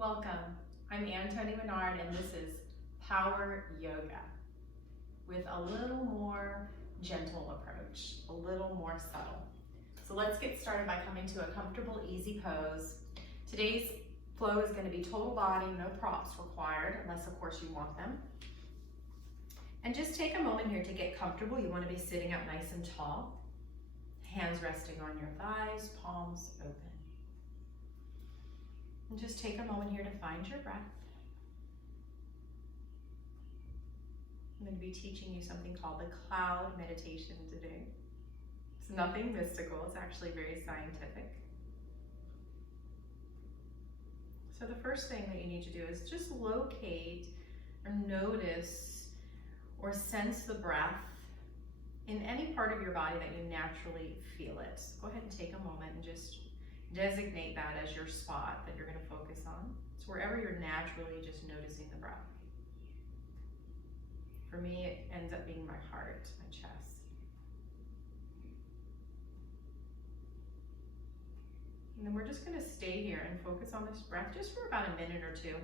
Welcome. I'm Toni Minard, and this is Power Yoga with a little more gentle approach, a little more subtle. So let's get started by coming to a comfortable, easy pose. Today's flow is going to be total body, no props required, unless of course you want them. And just take a moment here to get comfortable. You want to be sitting up nice and tall, hands resting on your thighs, palms open. And just take a moment here to find your breath. I'm going to be teaching you something called the cloud meditation today. It's nothing mystical, it's actually very scientific. So the first thing that you need to do is just locate or notice or sense the breath in any part of your body that you naturally feel it. Go ahead and take a moment and just designate that as your spot that you're going to focus on. It's wherever you're naturally just noticing the breath. For me, it ends up being my heart, my chest. And then we're just going to stay here and focus on this breath just for about a minute or two.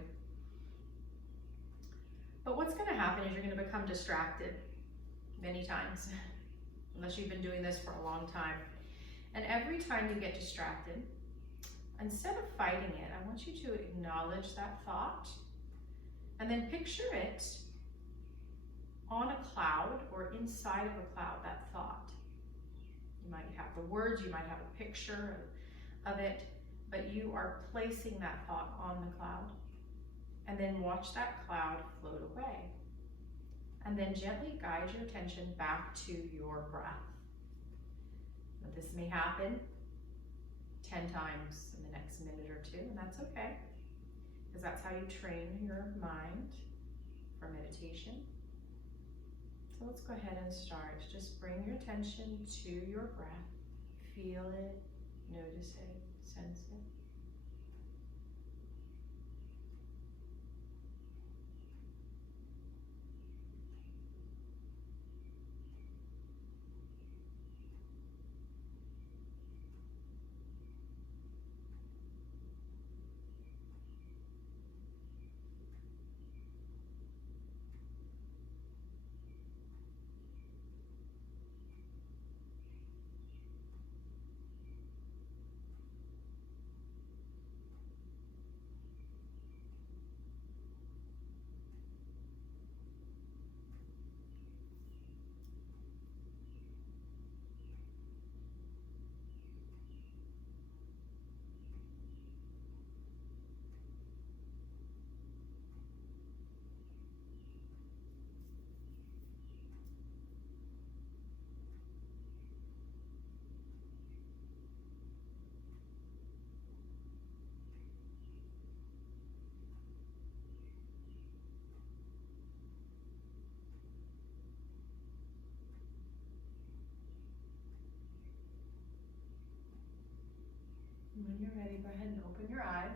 But what's going to happen is you're going to become distracted many times, unless you've been doing this for a long time. And every time you get distracted, instead of fighting it, I want you to acknowledge that thought and then picture it on a cloud or inside of a cloud, that thought. You might have the words, you might have a picture of it, but you are placing that thought on the cloud. And then watch that cloud float away. And then gently guide your attention back to your breath. Now, this may happen 10 times in the next minute or two, and that's okay, because that's how you train your mind for meditation. So let's go ahead and start. Just bring your attention to your breath. Feel it, notice it, sense it. When you're ready, go ahead and open your eyes.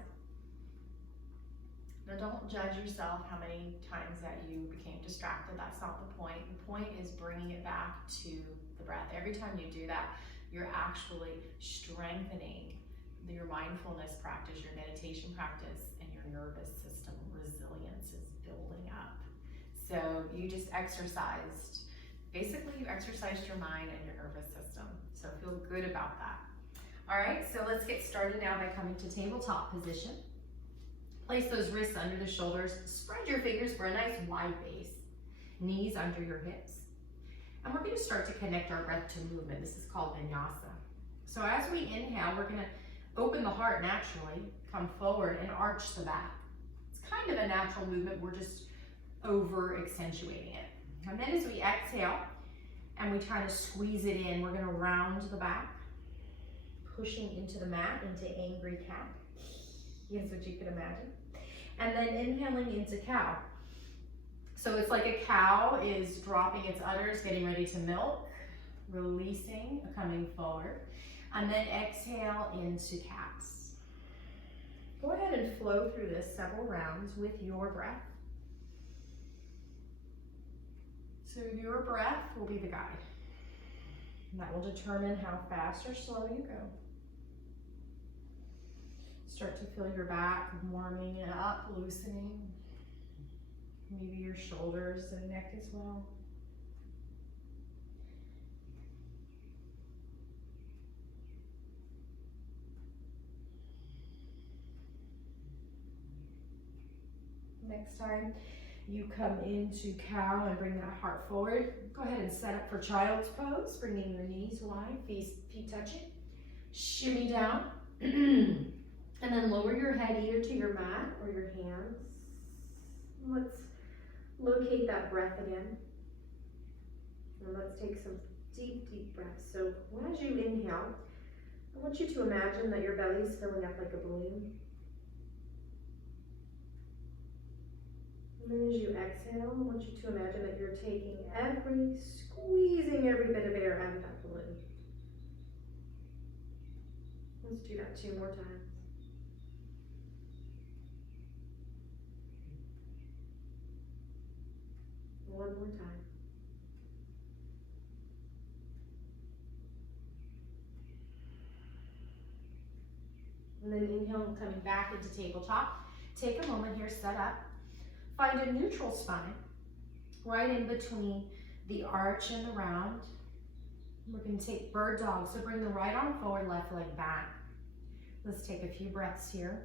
Now don't judge yourself how many times that you became distracted. That's not the point. The point is bringing it back to the breath. Every time you do that, you're actually strengthening your mindfulness practice, your meditation practice, and your nervous system resilience is building up. So you just exercised, basically you exercised your mind and your nervous system. So feel good about that. All right, so let's get started now by coming to tabletop position. Place those wrists under the shoulders. Spread your fingers for a nice wide base. Knees under your hips. And we're going to start to connect our breath to movement. This is called vinyasa. So as we inhale, we're going to open the heart naturally, come forward and arch the back. It's kind of a natural movement. We're just over accentuating it. And then as we exhale and we try to squeeze it in, we're going to round the back, pushing into the mat, into angry cat. Yes, what you could imagine. And then inhaling into cow. So it's like a cow is dropping its udders, getting ready to milk, releasing, coming forward. And then exhale into cats. Go ahead and flow through this several rounds with your breath. So your breath will be the guide. And that will determine how fast or slow you go. Start to feel your back warming it up, loosening. Maybe your shoulders and neck as well. Next time you come into cow and bring that heart forward, go ahead and set up for child's pose, bringing your knees wide, feet touching. Shimmy down, and then lower your head either to your mat or your hands. Let's locate that breath again. And let's take some deep, deep breaths. So as you inhale, I want you to imagine that your belly is filling up like a balloon. And then as you exhale, I want you to imagine that you're squeezing every bit of air out of that balloon. Let's do that 2 more times. One more time. And then inhale, coming back into tabletop. Take a moment here, set up. Find a neutral spine, right in between the arch and the round. We're going to take bird dog, so bring the right arm forward, left leg back. Let's take a few breaths here.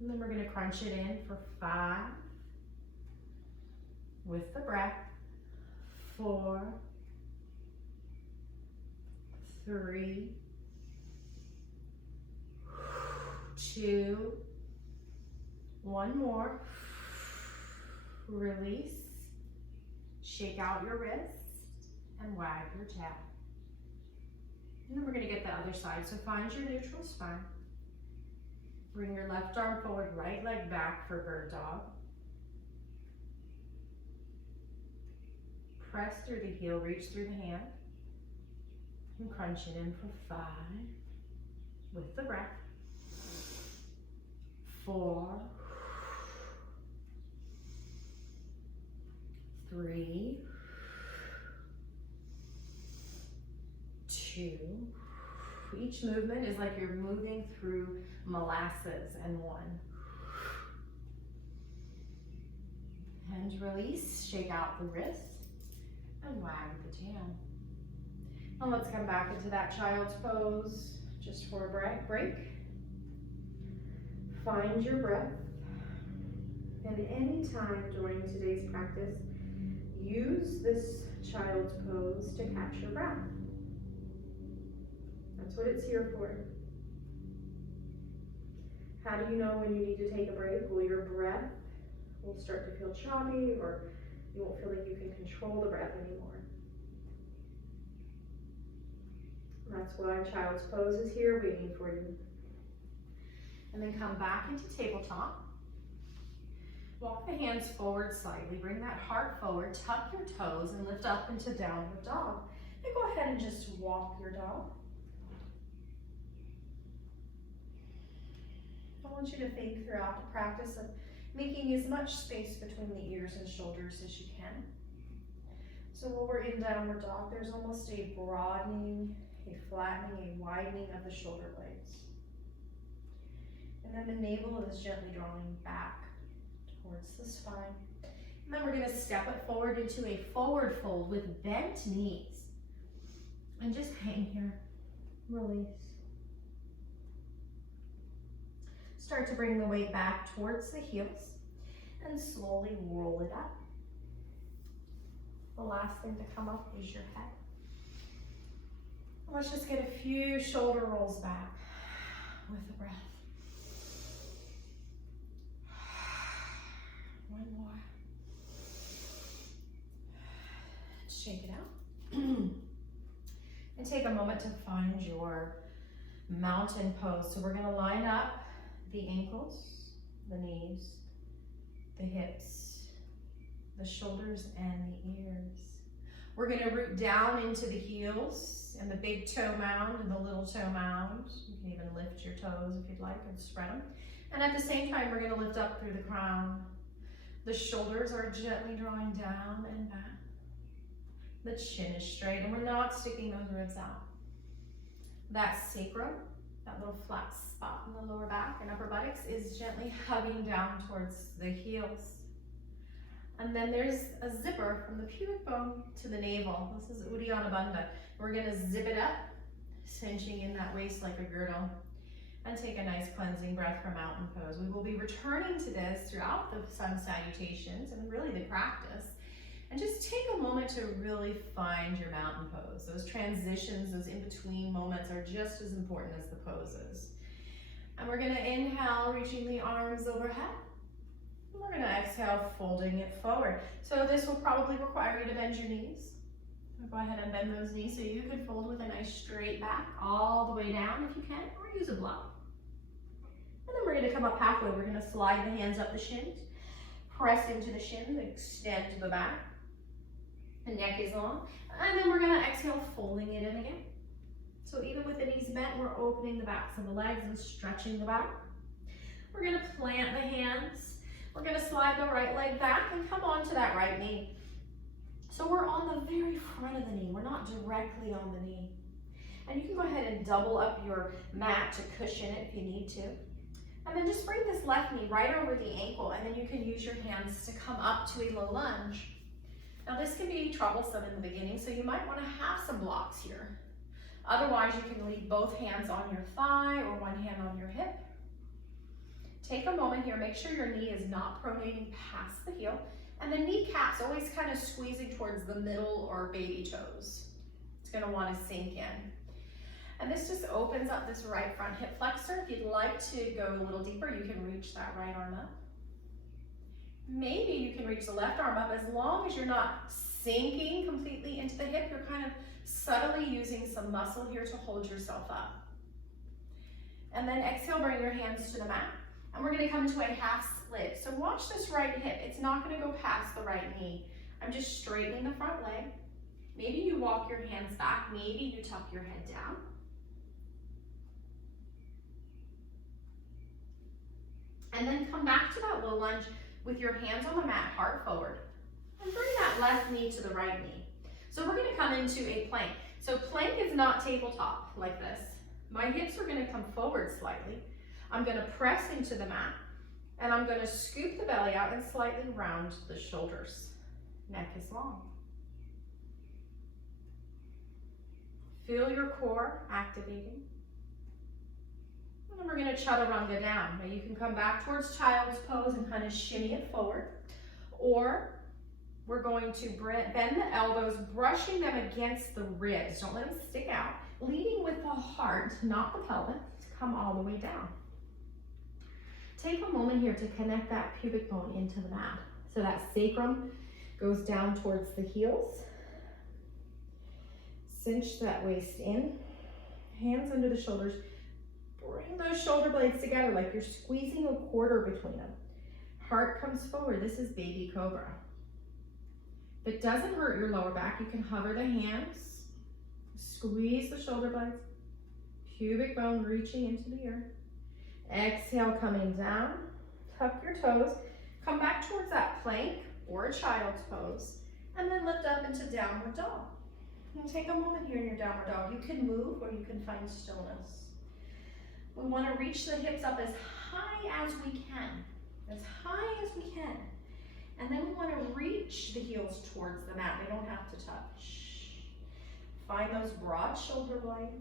And then we're going to crunch it in for 5, with the breath, 4, 3, 2, 1 more. Release, shake out your wrists, and wag your tail. And then we're going to get the other side. So find your neutral spine. Bring your left arm forward, right leg back for bird dog. Press through the heel, reach through the hand. And crunch it in for 5, with the breath. 4, 3, 2. Each movement is like you're moving through molasses, and 1. And release, shake out the wrist, and wag the tail. And let's come back into that child's pose just for a break. Find your breath, and any time during today's practice, use this child's pose to catch your breath. That's what it's here for. How do you know when you need to take a break? Well, your breath will start to feel choppy, or you won't feel like you can control the breath anymore. That's why child's pose is here waiting for you. And then come back into tabletop. Walk the hands forward slightly. Bring that heart forward. Tuck your toes and lift up into downward dog. And go ahead and just walk your dog. I want you to think throughout the practice of making as much space between the ears and shoulders as you can. So while we're in downward dog, there's almost a broadening, a flattening, a widening of the shoulder blades. And then the navel is gently drawing back towards the spine. And then we're going to step it forward into a forward fold with bent knees. And just hang here. Release. Start to bring the weight back towards the heels and slowly roll it up. The last thing to come up is your head. Let's just get a few shoulder rolls back with the breath. One more. Shake it out. And take a moment to find your mountain pose. So we're going to line up the ankles, the knees, the hips, the shoulders, and the ears. We're going to root down into the heels and the big toe mound and the little toe mound. You can even lift your toes if you'd like and spread them. And at the same time, we're going to lift up through the crown. The shoulders are gently drawing down and back. The chin is straight and we're not sticking those ribs out. That sacrum, that little flat spot in the lower back and upper buttocks, is gently hugging down towards the heels. And then there's a zipper from the pubic bone to the navel. This is Uddiyana Bandha. We're gonna zip it up, cinching in that waist like a girdle. And take a nice cleansing breath for mountain pose. We will be returning to this throughout the sun salutations and really the practice. And just take a moment to really find your mountain pose. Those transitions, those in-between moments are just as important as the poses. And we're gonna inhale, reaching the arms overhead. And we're gonna exhale, folding it forward. So this will probably require you to bend your knees. Go ahead and bend those knees so you can fold with a nice straight back all the way down if you can, or use a block. And then we're gonna come up halfway. We're gonna slide the hands up the shins, press into the shins, extend the back. The neck is long. And then we're gonna exhale, folding it in again. So even with the knees bent, we're opening the backs of the legs and stretching the back. We're gonna plant the hands. We're gonna slide the right leg back and come onto that right knee. So we're on the very front of the knee. We're not directly on the knee. And you can go ahead and double up your mat to cushion it if you need to. And then just bring this left knee right over the ankle, and then you can use your hands to come up to a low lunge. Now this can be troublesome in the beginning, so you might want to have some blocks here. Otherwise, you can leave both hands on your thigh or one hand on your hip. Take a moment here, make sure your knee is not pronating past the heel, and the kneecaps always kind of squeezing towards the middle or baby toes. It's going to want to sink in. And this just opens up this right front hip flexor. If you'd like to go a little deeper, you can reach that right arm up. Maybe you can reach the left arm up. As long as you're not sinking completely into the hip, you're kind of subtly using some muscle here to hold yourself up. And then exhale, bring your hands to the mat. And we're going to come into a half split. So watch this right hip. It's not going to go past the right knee. I'm just straightening the front leg. Maybe you walk your hands back. Maybe you tuck your head down. And then come back to that low lunge with your hands on the mat, heart forward. And bring that left knee to the right knee. So we're going to come into a plank. So plank is not tabletop like this. My hips are going to come forward slightly. I'm going to press into the mat, and I'm going to scoop the belly out and slightly round the shoulders. Neck is long. Feel your core activating. And then we're going to chaturanga down. Now you can come back towards child's pose and kind of shimmy it forward, or we're going to bend the elbows, brushing them against the ribs. Don't let them stick out. Leading with the heart, not the pelvis, to come all the way down. Take a moment here to connect that pubic bone into the mat. So that sacrum goes down towards the heels. Cinch that waist in. Hands under the shoulders. Bring those shoulder blades together like you're squeezing a quarter between them. Heart comes forward. This is baby cobra. If it doesn't hurt your lower back, you can hover the hands. Squeeze the shoulder blades. Pubic bone reaching into the earth. Exhale, coming down. Tuck your toes. Come back towards that plank or a child's pose. And then lift up into downward dog. And take a moment here in your downward dog. You can move or you can find stillness. We want to reach the hips up as high as we can. As high as we can. And then we want to reach the heels towards the mat. They don't have to touch. Find those broad shoulder blades.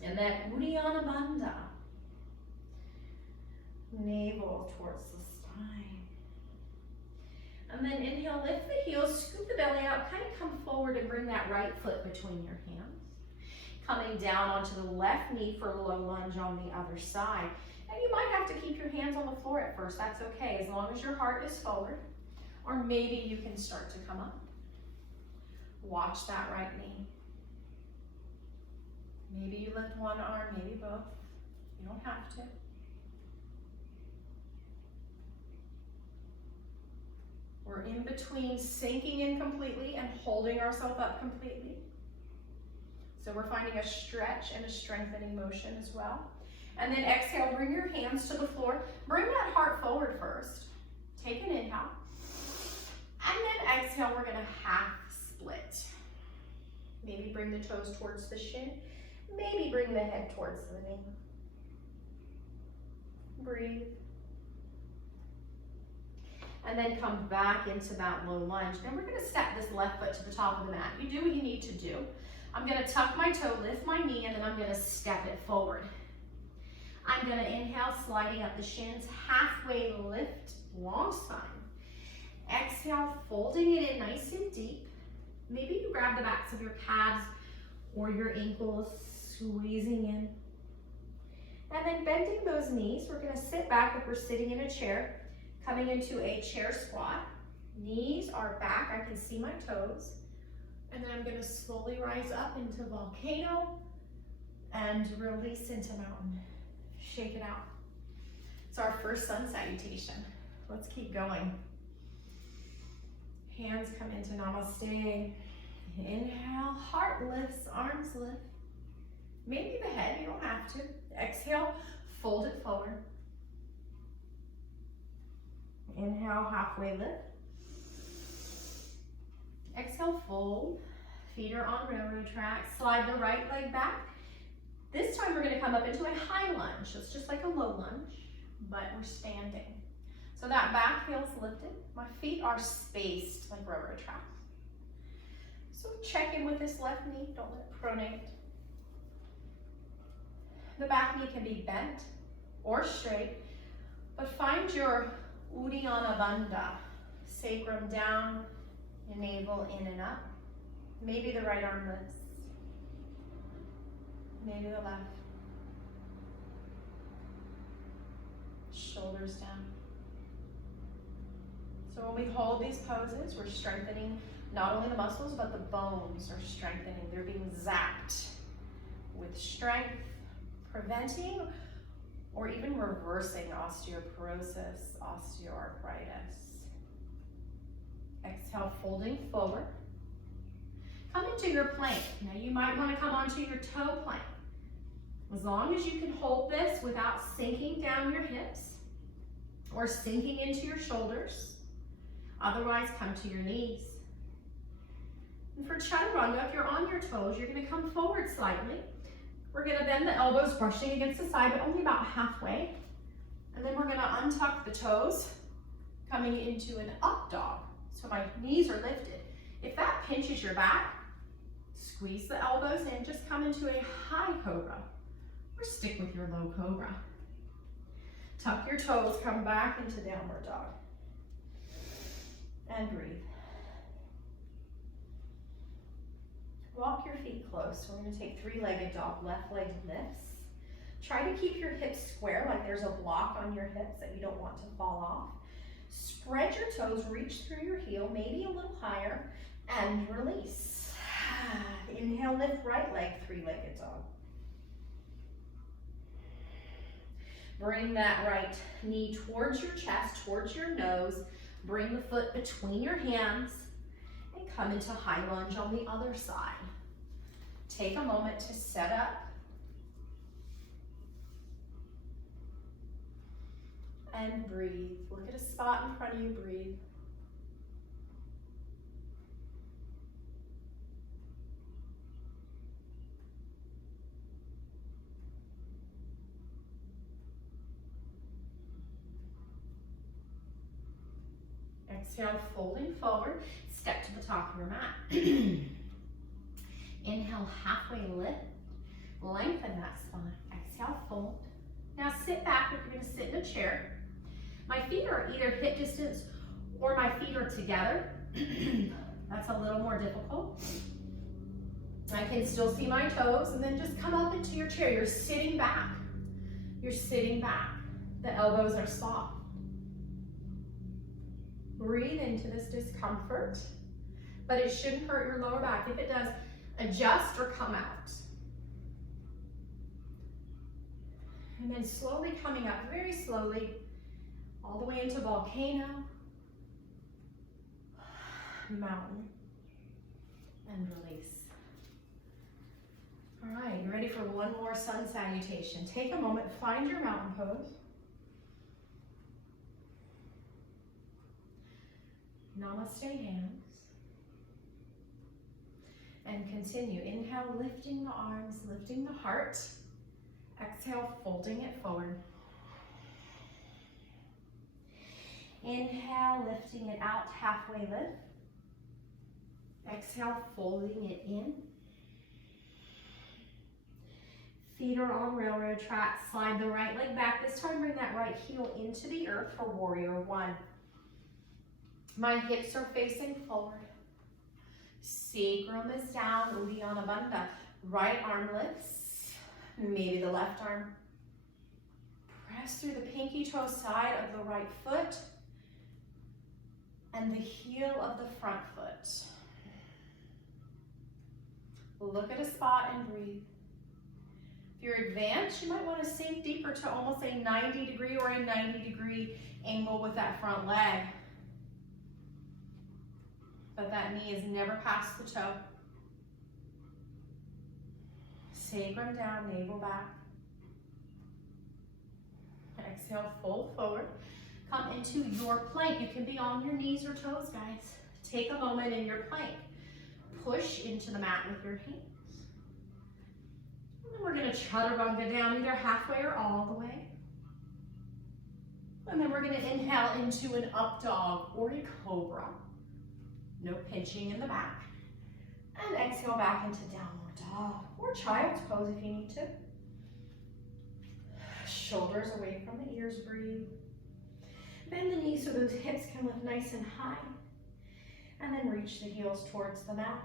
And that Uddiyana Bandha. Navel towards the spine. And then inhale, lift the heels, scoop the belly out, kind of come forward and bring that right foot between your hands. Coming down onto the left knee for a low lunge on the other side. And you might have to keep your hands on the floor at first, that's okay, as long as your heart is forward. Or maybe you can start to come up. Watch that right knee. Maybe you lift one arm, maybe both. You don't have to. We're in between sinking in completely and holding ourselves up completely. So we're finding a stretch and a strengthening motion as well. And then exhale, bring your hands to the floor. Bring that heart forward first. Take an inhale. And then exhale, we're going to half split. Maybe bring the toes towards the shin. Maybe bring the head towards the knee. Breathe. And then come back into that low lunge. Then we're gonna step this left foot to the top of the mat. You do what you need to do. I'm gonna tuck my toe, lift my knee, and then I'm gonna step it forward. I'm gonna inhale, sliding up the shins, halfway lift, long spine. Exhale, folding it in nice and deep. Maybe you grab the backs of your calves or your ankles, squeezing in. And then bending those knees, we're gonna sit back like we're sitting in a chair, coming into a chair squat. Knees are back, I can see my toes. And then I'm gonna slowly rise up into volcano and release into mountain. Shake it out. It's our first sun salutation. Let's keep going. Hands come into namaste. Inhale, heart lifts, arms lift. Maybe the head, you don't have to. Exhale, fold it forward. Inhale, halfway lift. Exhale, fold. Feet are on railroad tracks. Slide the right leg back. This time we're gonna come up into a high lunge. It's just like a low lunge, but we're standing. So that back feels lifted. My feet are spaced like railroad tracks. So check in with this left knee, don't let it pronate. The back knee can be bent or straight, but find your Uddiyana Bandha. Sacrum down, navel in and up. Maybe the right arm lifts. Maybe the left. Shoulders down. So when we hold these poses, we're strengthening not only the muscles, but the bones are strengthening. They're being zapped with strength, preventing or even reversing osteoporosis, osteoarthritis. Exhale, folding forward. Come into your plank. Now you might want to come onto your toe plank. As long as you can hold this without sinking down your hips or sinking into your shoulders. Otherwise, come to your knees. And for chaturanga, if you're on your toes, you're going to come forward slightly. We're going to bend the elbows, brushing against the side, but only about halfway. And then we're going to untuck the toes, coming into an up dog. So my knees are lifted. If that pinches your back, squeeze the elbows in, just come into a high cobra, or stick with your low cobra. Tuck your toes, come back into downward dog. And breathe. Walk your feet close. We're going to take three-legged dog. Left leg lifts. Try to keep your hips square, like there's a block on your hips that you don't want to fall off. Spread your toes, reach through your heel, maybe a little higher, and release. Inhale, lift right leg, three-legged dog. Bring that right knee towards your chest, towards your nose. Bring the foot between your hands and come into high lunge on the other side. Take a moment to set up. And breathe. Look at a spot in front of you, breathe. Exhale, folding forward, step to the top of your mat. Inhale, halfway lift, lengthen that spine. Exhale, fold. Now sit back, if you're gonna sit in a chair. My feet are either hip distance or my feet are together. That's a little more difficult. I can still see my toes, and then just come up into your chair. You're sitting back. You're sitting back. The elbows are soft. Breathe into this discomfort, but it shouldn't hurt your lower back. If it does, adjust or come out. And then slowly coming up, very slowly, all the way into volcano, mountain, and release. All right, you ready for one more sun salutation? Take a moment, find your mountain pose. Namaste hands. And continue. Inhale, lifting the arms, lifting the heart. Exhale, folding it forward. Inhale, lifting it out, halfway lift. Exhale, folding it in. Feet are on railroad tracks. Slide the right leg back. This time, bring that right heel into the earth for warrior one. My hips are facing forward. Sacrum is down, Uddiyana Bandha. Right arm lifts, maybe the left arm. Press through the pinky toe side of the right foot and the heel of the front foot. Look at a spot and breathe. If you're advanced, you might want to sink deeper to almost a 90-degree or a 90-degree angle with that front leg. But that knee is never past the toe. Sacrum down, navel back. Exhale, fold forward. Come into your plank. You can be on your knees or toes, guys. Take a moment in your plank. Push into the mat with your hands. And then we're going to chaturanga down either halfway or all the way. And then we're going to inhale into an up dog or a cobra. No pinching in the back. And exhale back into downward dog or child's pose if you need to. Shoulders away from the ears, breathe. Bend the knees so those hips can lift nice and high. And then reach the heels towards the mat.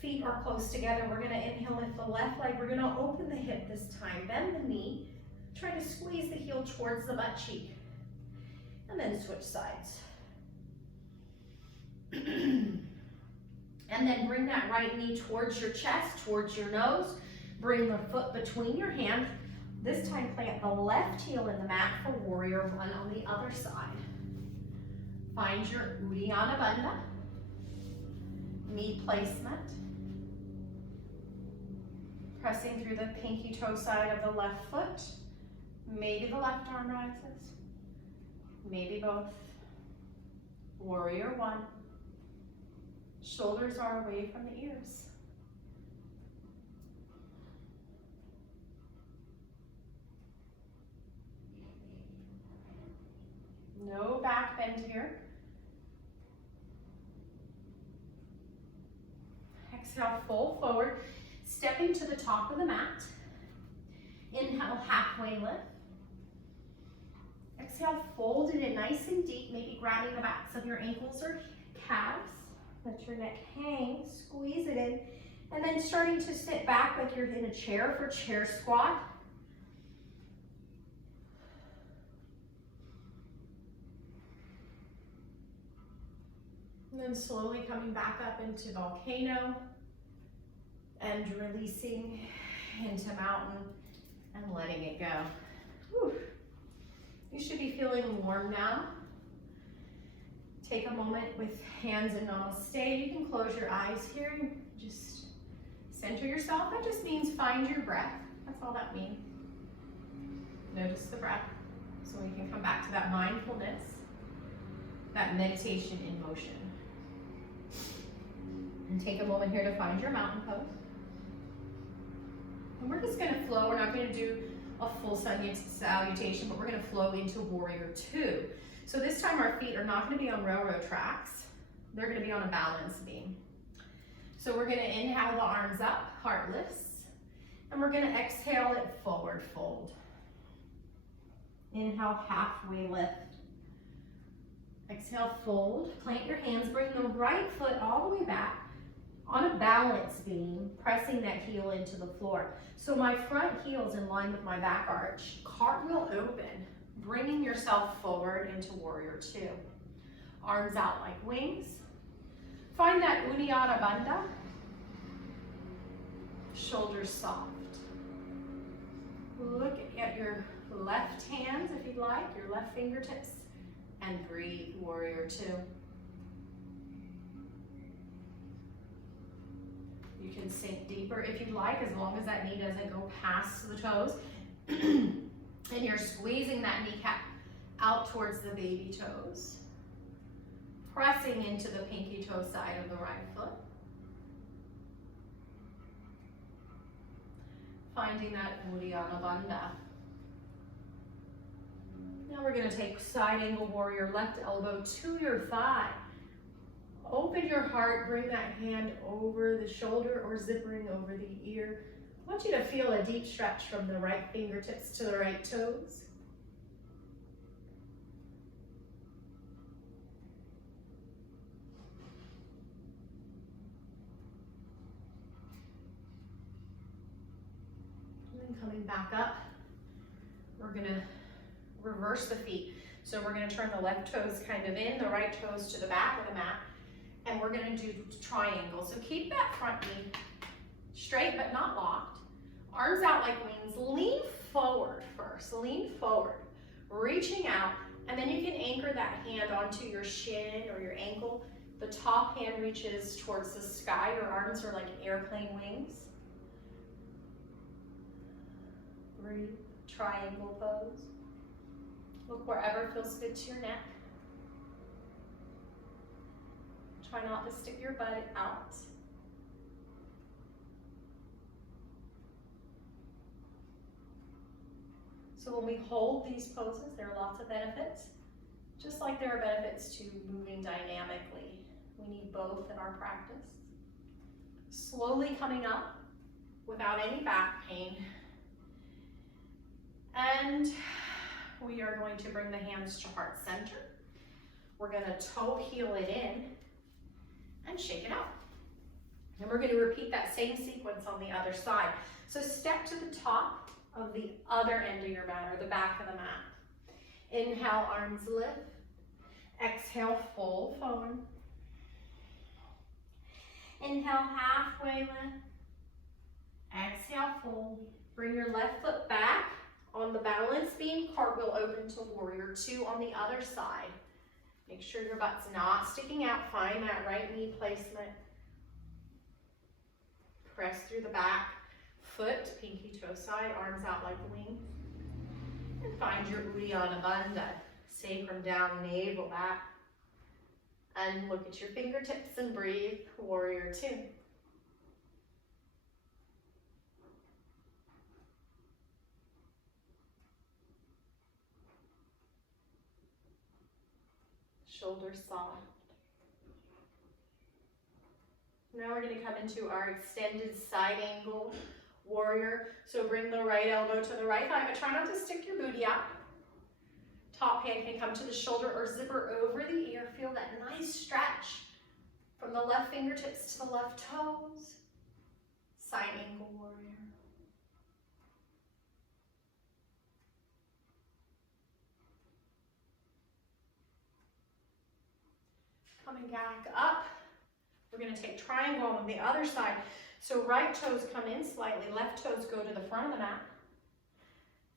Feet are close together. We're gonna inhale, lift the left leg. We're gonna open the hip this time. Bend the knee. Try to squeeze the heel towards the butt cheek. And then switch sides. And then bring that right knee towards your chest, towards your nose. Bring the foot between your hands. This time plant the left heel in the mat for warrior one on the other side. Find your Uddiyana Bandha. Knee placement. Pressing through the pinky toe side of the left foot. Maybe the left arm rises. Maybe both. Warrior one. Shoulders are away from the ears. No back bend here. Exhale, fold forward. Stepping to the top of the mat. Inhale, halfway lift. Exhale, fold it in nice and deep, maybe grabbing the backs of your ankles or calves. Let your neck hang, squeeze it in, and then starting to sit back like you're in a chair for chair squat. And then slowly coming back up into volcano and releasing into mountain and letting it go. Whew. You should be feeling warm now. Take a moment with hands in namaste. You can close your eyes here and just center yourself. That just means find your breath. That's all that means. Notice the breath so we can come back to that mindfulness, that meditation in motion. And take a moment here to find your mountain pose. And we're just going to flow. We're not going to do a full salutation, but we're going to flow into warrior two. So this time our feet are not going to be on railroad tracks. They're going to be on a balance beam. So we're going to inhale the arms up, heart lifts, and we're going to exhale it forward fold. Inhale, halfway lift. Exhale, fold. Plant your hands, bring the right foot all the way back on a balance beam, pressing that heel into the floor. So my front heel is in line with my back arch. Cartwheel open, bringing yourself forward into warrior two. Arms out like wings. Find that Uddiyana Bandha. Shoulders soft. Look at your left hands if you'd like, your left fingertips, and breathe, warrior two. You can sink deeper if you'd like, as long as that knee doesn't go past the toes. And you're squeezing that kneecap out towards the baby toes. Pressing into the pinky toe side of the right foot. finding that Uddiyana Bandha. Now we're going to take side angle warrior, left elbow to your thigh. Open your heart, bring that hand over the shoulder or zippering over the ear. I want you to feel a deep stretch from the right fingertips to the right toes. And then coming back up, we're going to reverse the feet. So we're going to turn the left toes kind of in, the right toes to the back of the mat. And we're going to do triangle. So keep that front knee straight but not locked. Arms out like wings. Lean forward first. Lean forward. Reaching out. And then you can anchor that hand onto your shin or your ankle. The top hand reaches towards the sky. Your arms are like airplane wings. Breathe. Triangle pose. Look wherever feels good to your neck. Try not to stick your butt out. So when we hold these poses, there are lots of benefits. Just like there are benefits to moving dynamically. We need both in our practice. Slowly coming up without any back pain. And we are going to bring the hands to heart center. We're going to toe heel it in and shake it out. And we're going to repeat that same sequence on the other side. So step to the top of the other end of your mat or the back of the mat. Inhale, arms lift. Exhale, fold forward. Inhale, halfway lift. Exhale, fold. Bring your left foot back on the balance beam. Cartwheel open to warrior two on the other side. Make sure your butt's not sticking out. Find that right knee placement. Press through the back foot, pinky toe side, arms out like wings. And find your Uddiyana Bandha. Sacrum down, navel back. And look at your fingertips and breathe. Warrior two. Shoulders soft. Now we're going to come into our extended side angle warrior. So bring the right elbow to the right thigh, but try not to stick your booty out. Top hand can come to the shoulder or zipper over the ear. Feel that nice stretch from the left fingertips to the left toes. Side angle warrior. Coming back up, we're going to take triangle on the other side. So right toes come in slightly, left toes go to the front of the mat.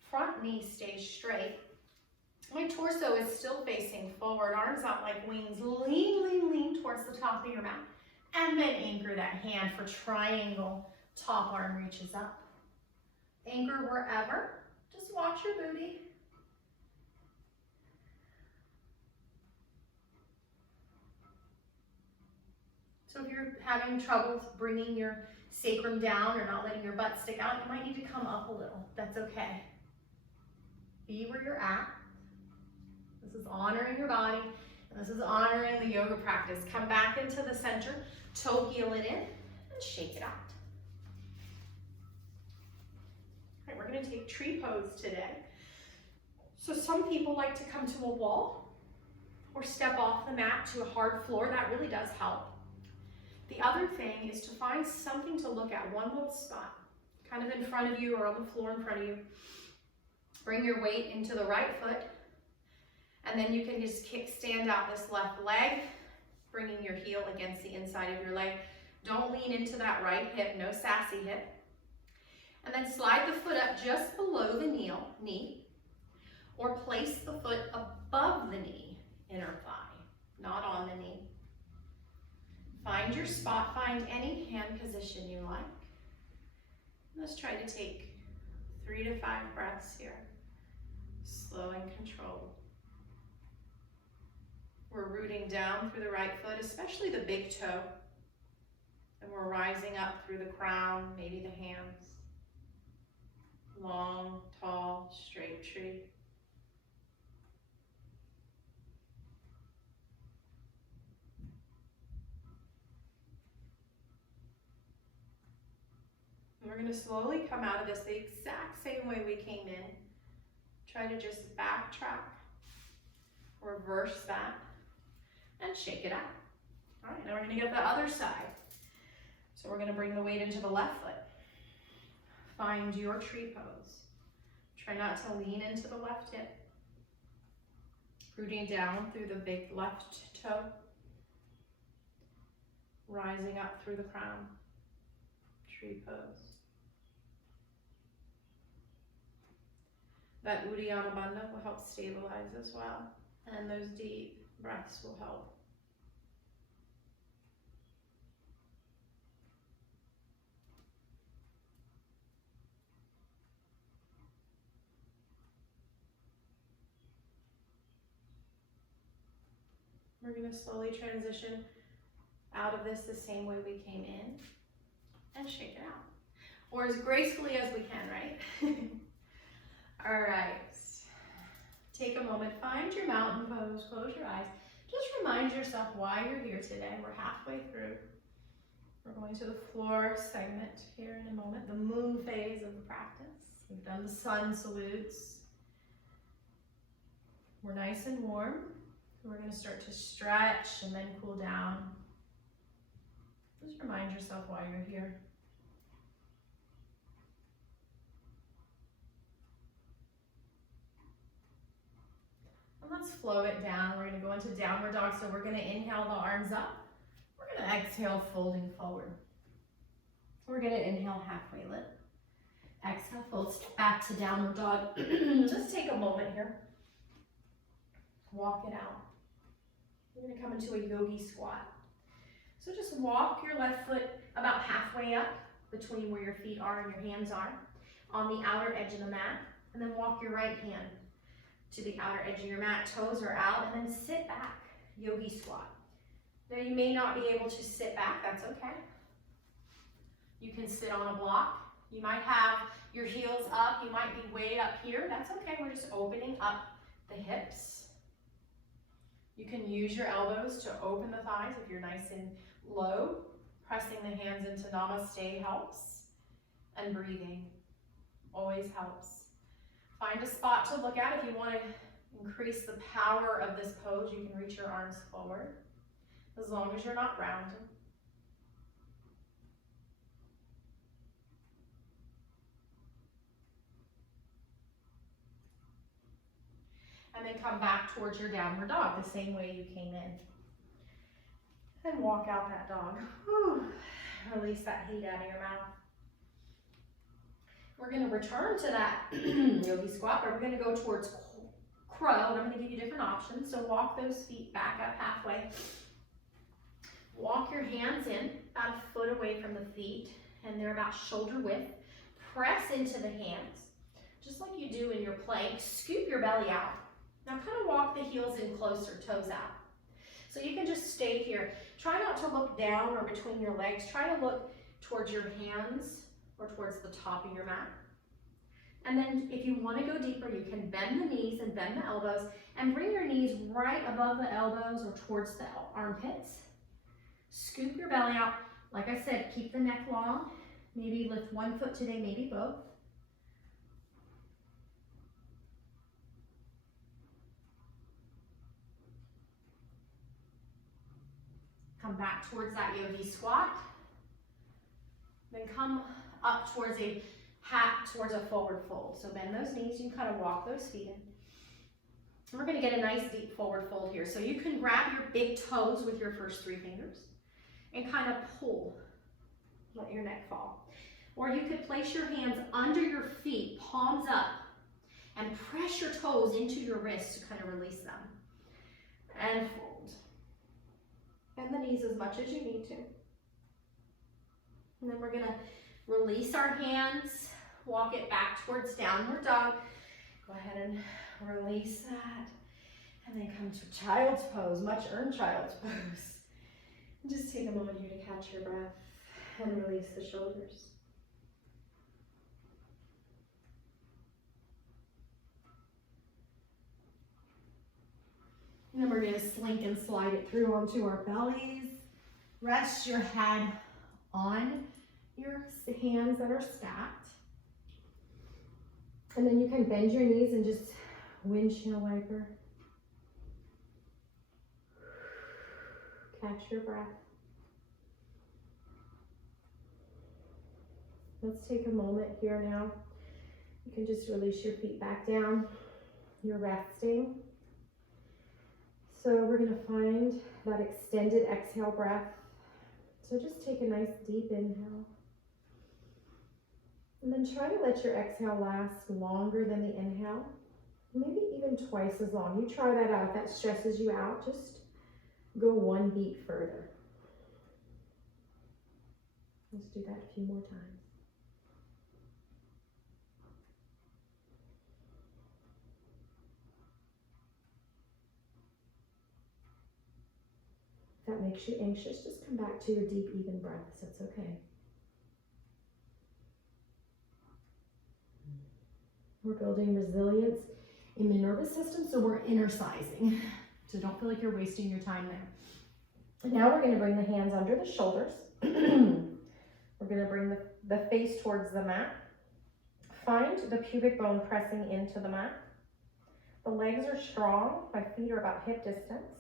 Front knee stays straight. My torso is still facing forward, arms out like wings. Lean, lean, lean towards the top of your mat. And then anchor that hand for triangle. Top arm reaches up. Anchor wherever. Just watch your booty. So if you're having trouble bringing your sacrum down or not letting your butt stick out, you might need to come up a little. That's okay. Be where you're at. This is honoring your body, and this is honoring the yoga practice. Come back into the center, toe heel it in, and shake it out. All right, we're going to take tree pose today. So some people like to come to a wall or step off the mat to a hard floor. That really does help. The other thing is to find something to look at, one little spot, kind of in front of you or on the floor in front of you. Bring your weight into the right foot, and then you can just stand out this left leg, bringing your heel against the inside of your leg. Don't lean into that right hip, no sassy hip. And then slide the foot up just below the knee, or place the foot above the knee, inner thigh, not on the knee. Find your spot, find any hand position you like. Let's try to take 3 to 5 breaths here. Slow and controlled. We're rooting down through the right foot, especially the big toe. And we're rising up through the crown, maybe the hands. We're gonna slowly come out of this the exact same way we came in. Try to just backtrack, reverse that, and shake it out. All right, now we're gonna get the other side. So we're gonna bring the weight into the left foot. Find your tree pose. Try not to lean into the left hip. Rooting down through the big left toe. Rising up through the crown. Tree pose. That Uddiyana Bandha will help stabilize as well. And those deep breaths will help. We're going to slowly transition out of this the same way we came in and shake it out. Or as gracefully as we can, right? All right. Take a moment, find your mountain pose, close your eyes. Just remind yourself why you're here today. We're halfway through. We're going to the floor segment here in a moment, the moon phase of the practice. We've done the sun salutes. We're nice and warm. We're going to start to stretch and then cool down. Just remind yourself why you're here. And let's flow it down. We're going to go into downward dog. So we're going to inhale the arms up. We're going to exhale, folding forward. We're going to inhale, halfway lift. Exhale, fold back to downward dog. Just take a moment here. Walk it out. We're going to come into a yogi squat. So just walk your left foot about halfway up between where your feet are and your hands are on the outer edge of the mat. And then walk your right hand to the outer edge of your mat. Toes are out, and then sit back, yogi squat. Now you may not be able to sit back, that's okay. You can sit on a block. You might have your heels up, you might be way up here, that's okay. We're just opening up the hips. You can use your elbows to open the thighs if you're nice and low. Pressing the hands into namaste helps. And breathing always helps. Find a spot to look at. If you want to increase the power of this pose, you can reach your arms forward, as long as you're not rounding. And then come back towards your downward dog, the same way you came in. And walk out that dog. Whew. Release that heat out of your mouth. We're going to return to that yogi squat, but we're going to go towards crow, and I'm going to give you different options. So walk those feet back up halfway. Walk your hands in, about a foot away from the feet, and they're about shoulder width. Press into the hands, just like you do in your plank. Scoop your belly out. Now kind of walk the heels in closer, toes out. So you can just stay here. Try not to look down or between your legs. Try to look towards your hands or towards the top of your mat. And then if you want to go deeper, you can bend the knees and bend the elbows and bring your knees right above the elbows or towards the armpits. Scoop your belly out. Like I said, keep the neck long. Maybe lift one foot today, maybe both. Come back towards that yogi squat. Then come up towards a forward fold. So bend those knees, you can kind of walk those feet in. And we're going to get a nice deep forward fold here. So you can grab your big toes with your first 3 fingers and kind of pull, let your neck fall. Or you could place your hands under your feet, palms up, and press your toes into your wrists to kind of release them. And fold. Bend the knees as much as you need to. And then we're going to release our hands, walk it back towards downward dog. Go ahead and release that. And then come to child's pose, much earned child's pose. And just take a moment here to catch your breath and release the shoulders. And then we're going to slink and slide it through onto our bellies. Rest your head on your hands that are stacked. And then you can bend your knees and just windshield wiper. Catch your breath. Let's take a moment here now. You can just release your feet back down. You're resting. So we're going to find that extended exhale breath. So just take a nice deep inhale. And then try to let your exhale last longer than the inhale. Maybe even twice as long. You try that out. If that stresses you out, just go one beat further. Let's do that a few more times. If that makes you anxious, just come back to your deep, even breaths. That's okay. We're building resilience in the nervous system, so we're inner-sizing. So don't feel like you're wasting your time there. And now we're going to bring the hands under the shoulders. We're going to bring the face towards the mat. Find the pubic bone pressing into the mat. The legs are strong. My feet are about hip distance.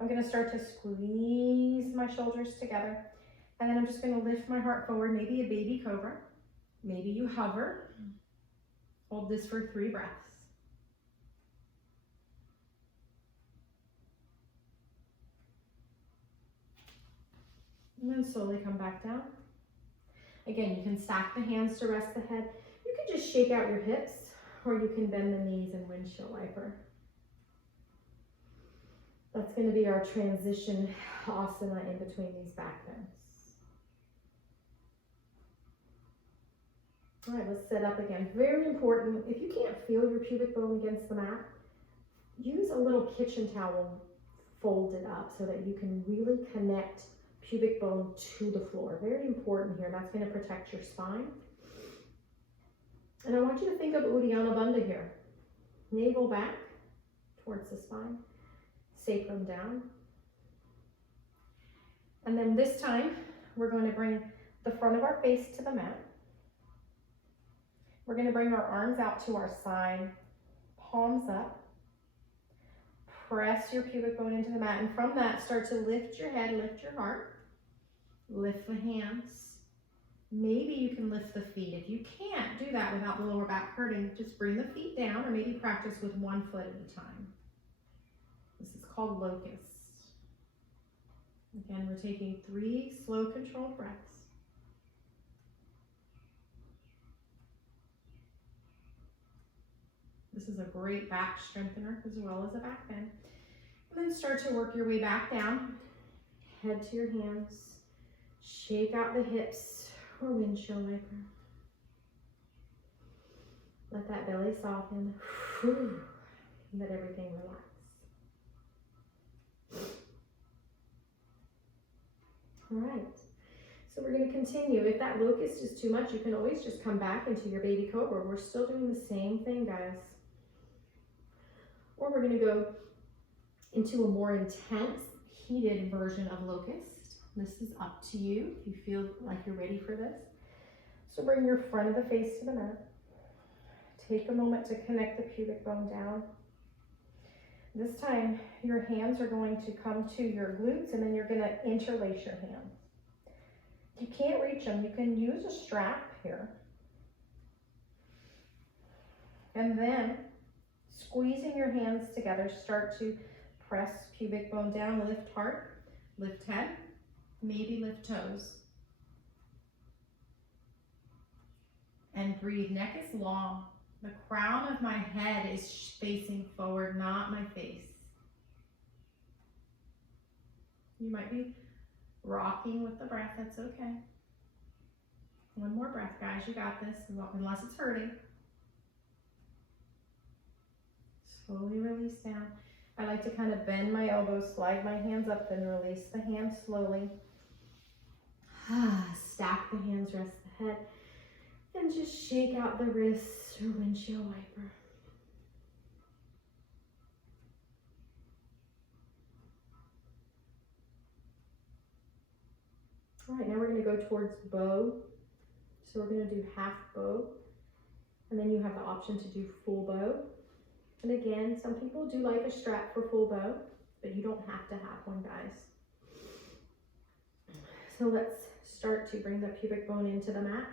I'm going to start to squeeze my shoulders together. And then I'm just going to lift my heart forward, maybe a baby cobra. Maybe you hover. Hold this for 3 breaths. And then slowly come back down. Again, you can stack the hands to rest the head. You can just shake out your hips, or you can bend the knees and windshield wiper. That's going to be our transition asana in between these back bends. All right, let's sit up again. Very important, if you can't feel your pubic bone against the mat, use a little kitchen towel folded up so that you can really connect pubic bone to the floor. Very important here. That's going to protect your spine. And I want you to think of Uddiyana Bandha here. Navel back towards the spine. Sacrum down. And then this time, we're going to bring the front of our face to the mat. We're going to bring our arms out to our side, palms up. Press your pubic bone into the mat, and from that, start to lift your head, lift your heart, lift the hands. Maybe you can lift the feet. If you can't do that without the lower back hurting, just bring the feet down, or maybe practice with 1 foot at a time. This is called locust. Again, we're taking 3 slow, controlled breaths. This is a great back strengthener as well as a back bend. And then start to work your way back down. Head to your hands. Shake out the hips or windshield wiper. Let that belly soften. Let everything relax. All right. So we're going to continue. If that locust is too much, you can always just come back into your baby cobra. We're still doing the same thing, guys. Or we're going to go into a more intense, heated version of locust. This is up to you if you feel like you're ready for this. So bring your front of the face to the mat. Take a moment to connect the pubic bone down. This time, your hands are going to come to your glutes, and then you're going to interlace your hands. If you can't reach them, you can use a strap here. And then, squeezing your hands together, start to press pubic bone down, lift heart, lift head, maybe lift toes. And breathe. Neck is long. The crown of my head is facing forward, not my face. You might be rocking with the breath. That's okay. 1 more breath, guys. You got this, unless it's hurting. Slowly release down. I like to kind of bend my elbows, slide my hands up, then release the hands slowly. Stack the hands, rest the head. And just shake out the wrists or windshield wiper. All right, now we're gonna go towards bow. So we're gonna do half bow, and then you have the option to do full bow. And again, some people do like a strap for full bow, but you don't have to have one, guys. So let's start to bring the pubic bone into the mat.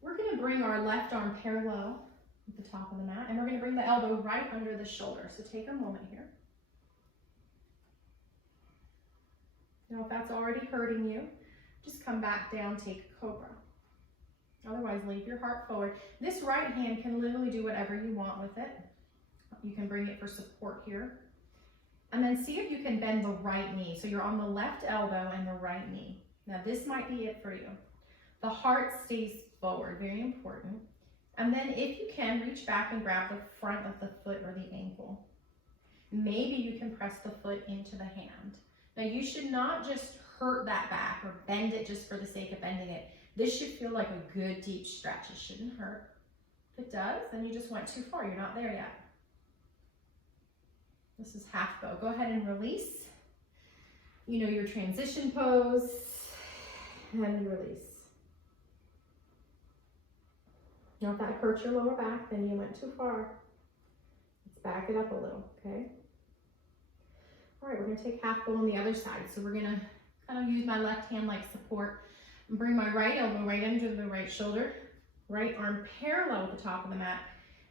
We're gonna bring our left arm parallel at the top of the mat, and we're gonna bring the elbow right under the shoulder. So take a moment here. Now if that's already hurting you, just come back down, take a cobra. Otherwise, leave your heart forward. This right hand can literally do whatever you want with it. You can bring it for support here. And then see if you can bend the right knee. So you're on the left elbow and the right knee. Now this might be it for you. The heart stays forward, very important. And then if you can, reach back and grab the front of the foot or the ankle. Maybe you can press the foot into the hand. Now you should not just hurt that back or bend it just for the sake of bending it. This should feel like a good deep stretch. It shouldn't hurt. If it does, then you just went too far. You're not there yet. This is half bow. Go ahead and release. You know your transition pose, and you release. Now if that hurts your lower back, then you went too far. Let's back it up a little, okay? All right, we're gonna take half bow on the other side. So we're gonna kind of use my left hand like support and bring my right elbow right under the right shoulder, right arm parallel at the top of the mat,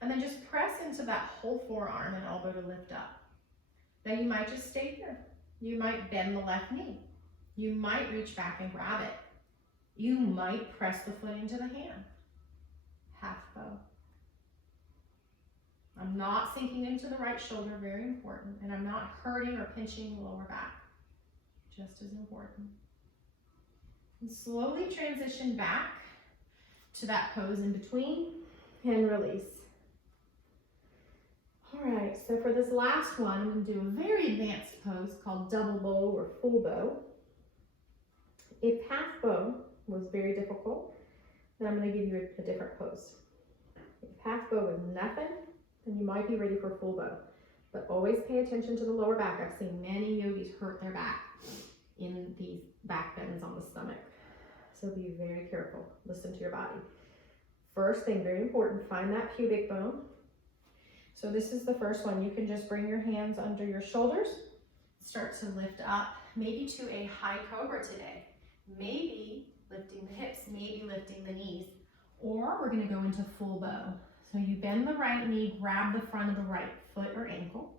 and then just press into that whole forearm and elbow to lift up. Now you might just stay here. You might bend the left knee. You might reach back and grab it. You might press the foot into the hand. Half bow. I'm not sinking into the right shoulder, very important, and I'm not hurting or pinching the lower back, just as important. And slowly transition back to that pose in between and release. All right, so for this last one, I'm going to do a very advanced pose called double bow or full bow. If half bow was very difficult, then I'm going to give you a different pose. If half bow is nothing, then you might be ready for full bow. But always pay attention to the lower back. I've seen many yogis hurt their back in these back bends on the stomach. So be very careful. Listen to your body. First thing, very important, find that pubic bone. So this is the first one. You can just bring your hands under your shoulders, start to lift up, maybe to a high cobra today. Maybe lifting the hips, maybe lifting the knees, or we're gonna go into full bow. So you bend the right knee, grab the front of the right foot or ankle,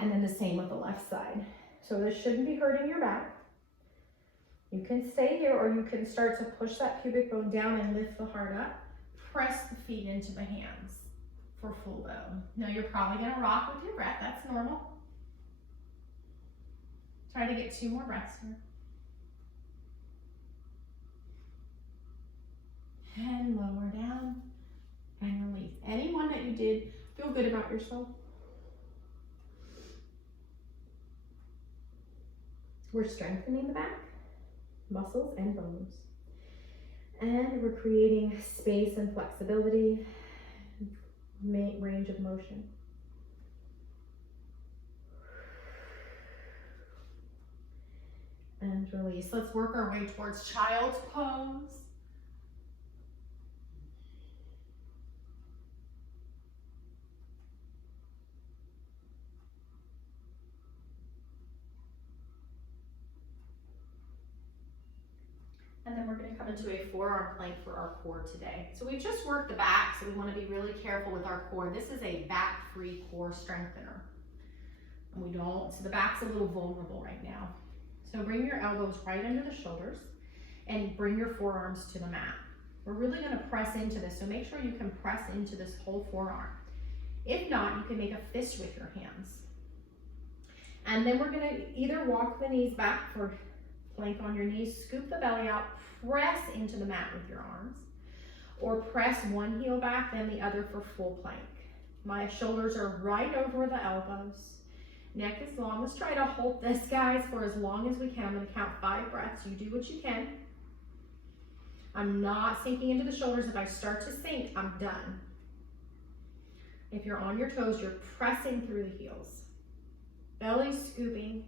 and then the same with the left side. So this shouldn't be hurting your back. You can stay here, or you can start to push that pubic bone down and lift the heart up. Press the feet into the hands for full bow. Now you're probably gonna rock with your breath, that's normal. Try to get 2 more breaths here. And lower down and release. Any one that you did, feel good about yourself. We're strengthening the back, muscles and bones. And we're creating space and flexibility, range of motion. And release. Let's work our way towards child's pose. And then we're going to come into a forearm plank for our core today. So we've just worked the back, so we want to be really careful with our core. This is a back-free core strengthener. And we don't, so the back's a little vulnerable right now. So bring your elbows right under the shoulders and bring your forearms to the mat. We're really going to press into this, so make sure you can press into this whole forearm. If not, you can make a fist with your hands. And then we're going to either walk the knees back for plank on your knees, scoop the belly out, press into the mat with your arms, or press one heel back, then the other for full plank. My shoulders are right over the elbows. Neck is long. Let's try to hold this, guys, for as long as we can. I'm going to count 5 breaths. You do what you can. I'm not sinking into the shoulders. If I start to sink, I'm done. If you're on your toes, you're pressing through the heels. Belly scooping,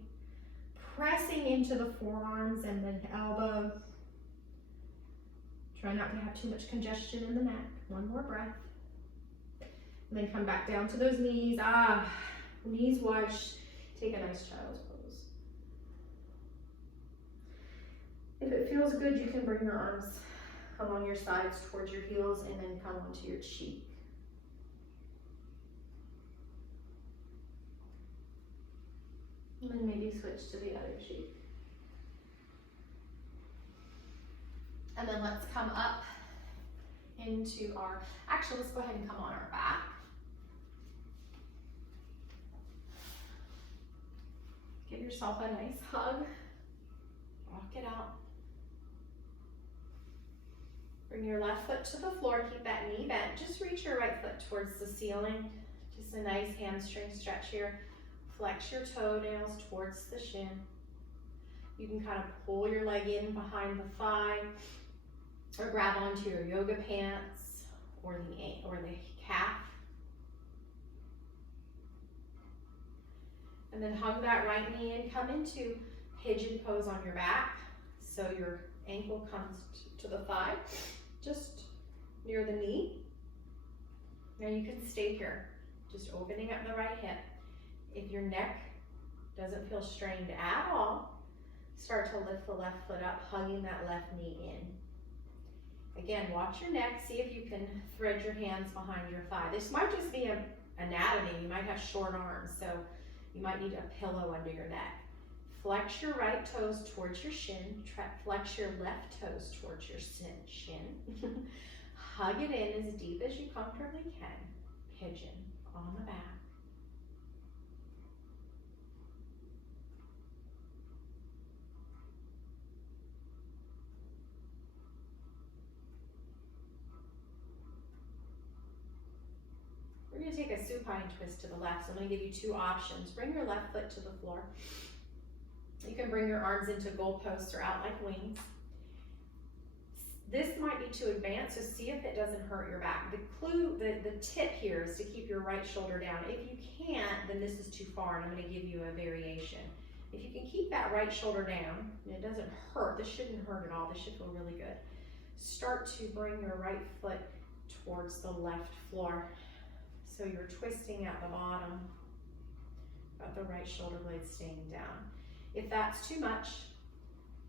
pressing into the forearms and the elbow. Try not to have too much congestion in the neck. One more breath. And then come back down to those knees. Knees wide. Take a nice child's pose. If it feels good, you can bring your arms along your sides towards your heels and then come onto your cheek. And then maybe switch to the other cheek. And then let's come up into actually let's go ahead and come on our back. Give yourself a nice hug. Walk it out. Bring your left foot to the floor, keep that knee bent. Just reach your right foot towards the ceiling. Just a nice hamstring stretch here. Flex your toenails towards the shin. You can kind of pull your leg in behind the thigh or grab onto your yoga pants or the calf. And then hug that right knee and come into pigeon pose on your back. So your ankle comes to the thigh, just near the knee. Now you can stay here, just opening up the right hip. If your neck doesn't feel strained at all, start to lift the left foot up, hugging that left knee in. Again, watch your neck, see if you can thread your hands behind your thigh. This might just be anatomy. You might have short arms, so you might need a pillow under your neck. Flex your right toes towards your shin. Flex your left toes towards your shin. Hug it in as deep as you comfortably can. Pigeon on the back. We're going to take a supine twist to the left. So I'm going to give you two options. Bring your left foot to the floor. You can bring your arms into goalposts or out like wings. This might be too advanced, so see if it doesn't hurt your back. The tip here is to keep your right shoulder down. If you can't, then this is too far, and I'm going to give you a variation. If you can keep that right shoulder down, and it doesn't hurt, this shouldn't hurt at all, this should feel really good. Start to bring your right foot towards the left floor. So you're twisting at the bottom, but the right shoulder blade staying down. If that's too much,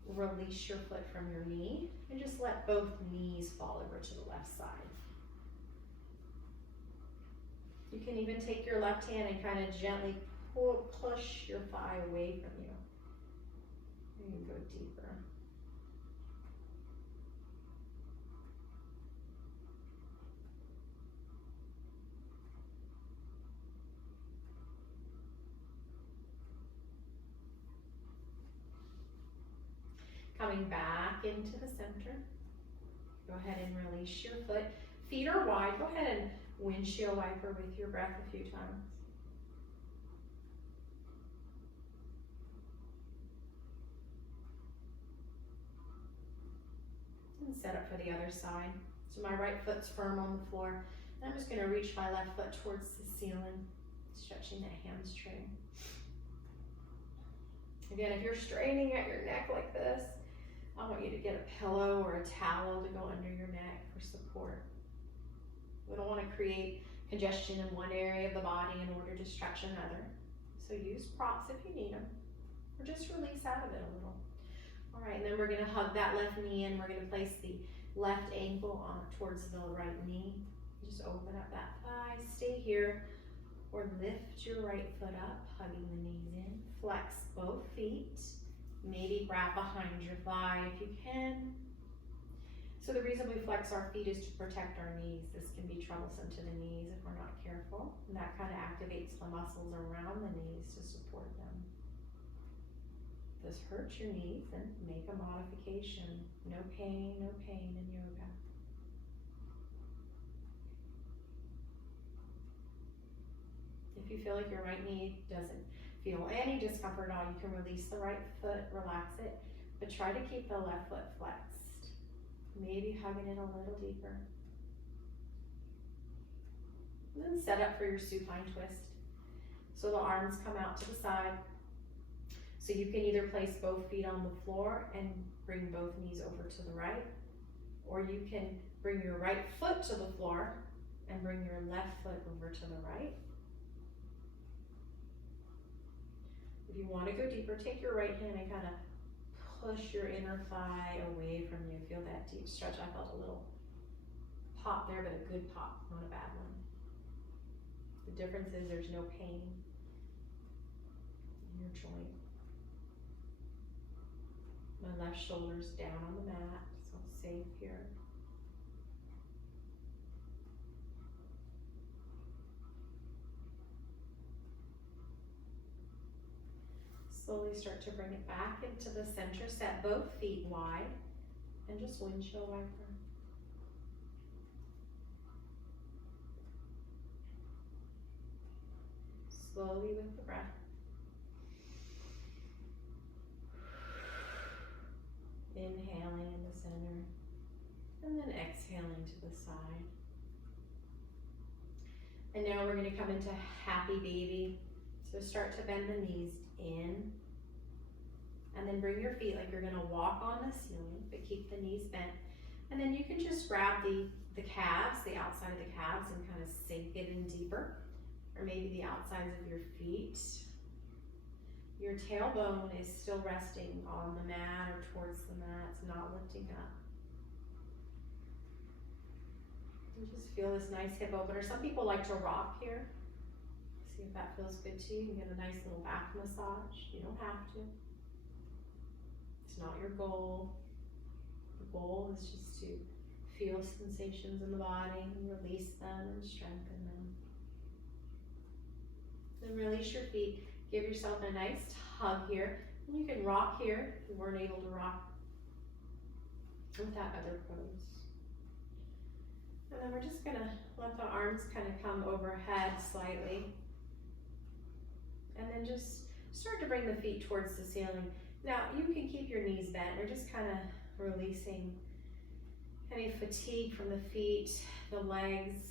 release your foot from your knee and just let both knees fall over to the left side. You can even take your left hand and kind of gently push your thigh away from you. You can go deeper. Coming back into the center. Go ahead and release your foot. Feet are wide. Go ahead and windshield wiper with your breath a few times. And set up for the other side. So my right foot's firm on the floor. And I'm just going to reach my left foot towards the ceiling, stretching that hamstring. Again, if you're straining at your neck like this, I want you to get a pillow or a towel to go under your neck for support. We don't want to create congestion in one area of the body in order to stretch another. So use props if you need them, or just release out of it a little. All right, and then we're going to hug that left knee in. We're going to place the left ankle on towards the right knee. Just open up that thigh, stay here, or lift your right foot up, hugging the knees in. Flex both feet. Maybe grab behind your thigh if you can. So the reason we flex our feet is to protect our knees. This can be troublesome to the knees if we're not careful. And that kind of activates the muscles around the knees to support them. If this hurts your knees, then make a modification. No pain in yoga. If you feel like your right knee doesn't feel any discomfort at all, you can release the right foot, relax it, but try to keep the left foot flexed. Maybe hugging it a little deeper. And then set up for your supine twist. So the arms come out to the side. So you can either place both feet on the floor and bring both knees over to the right, or you can bring your right foot to the floor and bring your left foot over to the right. If you want to go deeper, take your right hand and kind of push your inner thigh away from you. Feel that deep stretch. I felt a little pop there, but a good pop, not a bad one. The difference is there's no pain in your joint. My left shoulder's down on the mat, so I'm safe here. Slowly start to bring it back into the center. Set both feet wide and just windshield wiper. Slowly with the breath. Inhaling in the center and then exhaling to the side. And now we're going to come into happy baby. So start to bend the knees in and then bring your feet like you're going to walk on the ceiling, but keep the knees bent. And then you can just grab the calves, the outside of the calves, and kind of sink it in deeper, or maybe the outsides of your feet. Your tailbone is still resting on the mat or towards the mat, it's not lifting up. And just feel this nice hip opener. Some people like to rock here. See if that feels good to you. You can get a nice little back massage. You don't have to. It's not your goal. The goal is just to feel sensations in the body and release them and strengthen them. Then release your feet. Give yourself a nice hug here. And you can rock here if you weren't able to rock with that other pose. And then we're just gonna let the arms kind of come overhead slightly. And then just start to bring the feet towards the ceiling. Now you can keep your knees bent. We're just kind of releasing any fatigue from the feet, the legs.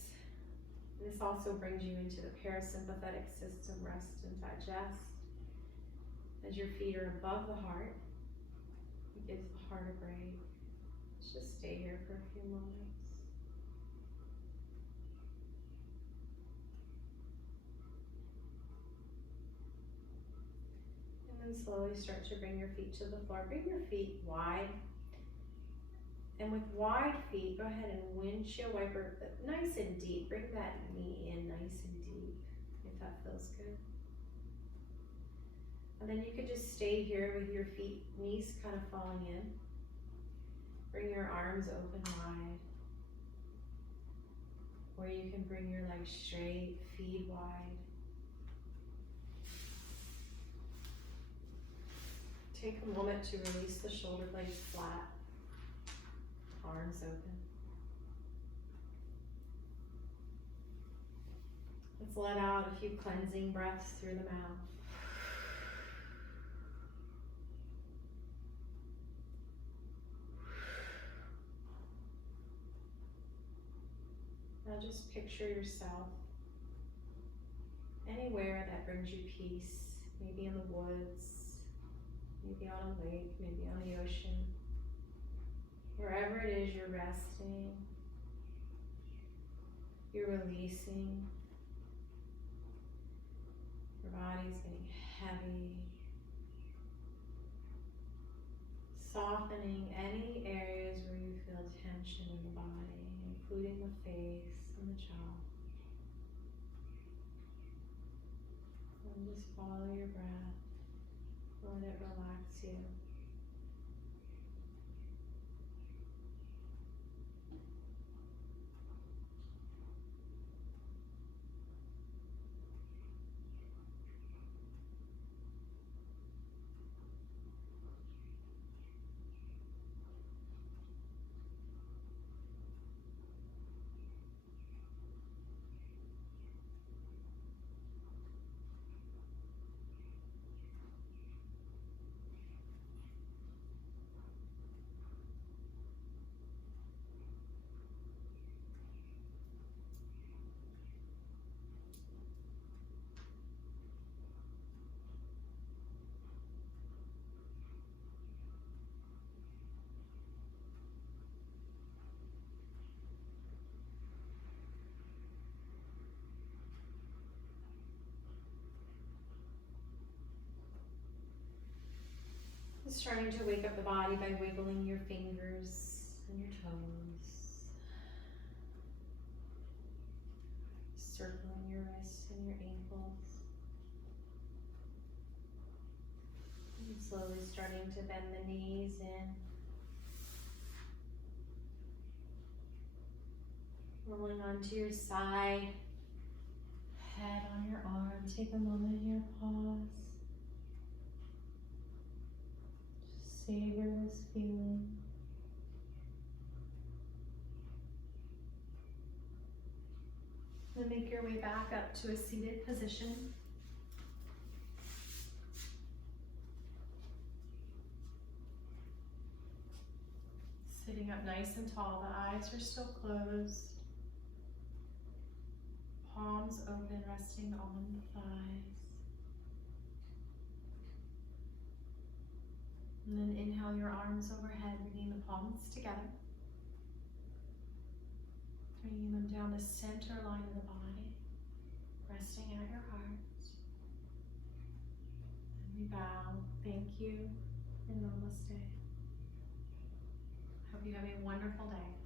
This also brings you into the parasympathetic system, rest and digest. As your feet are above the heart, it gives the heart a break. Let's just stay here for a few moments. And then slowly start to bring your feet to the floor. Bring your feet wide. And with wide feet, go ahead and windshield wiper nice and deep. Bring that knee in nice and deep, if that feels good. And then you could just stay here with your feet, knees kind of falling in. Bring your arms open wide. Or you can bring your legs straight, feet wide. Take a moment to release the shoulder blades flat. Arms open. Let's let out a few cleansing breaths through the mouth. Now just picture yourself anywhere that brings you peace, maybe in the woods, maybe on a lake, maybe on the ocean. Wherever it is you're resting, you're releasing. Your body's getting heavy. Softening any areas where you feel tension in the body, including the face and the jaw. And just follow your breath. Let it relax you. starting to wake up the body by wiggling your fingers and your toes. Circling your wrists and your ankles. And slowly starting to bend the knees in. Rolling onto your side. Head on your arm. Take a moment here, pause. Just savor this feeling. Then make your way back up to a seated position. Sitting up nice and tall, the eyes are still closed. Palms open, resting on the thighs. And then inhale your arms overhead, bringing the palms together. Bringing them down the center line of the body, resting at your heart. And we bow. Thank you and namaste. Hope you have a wonderful day.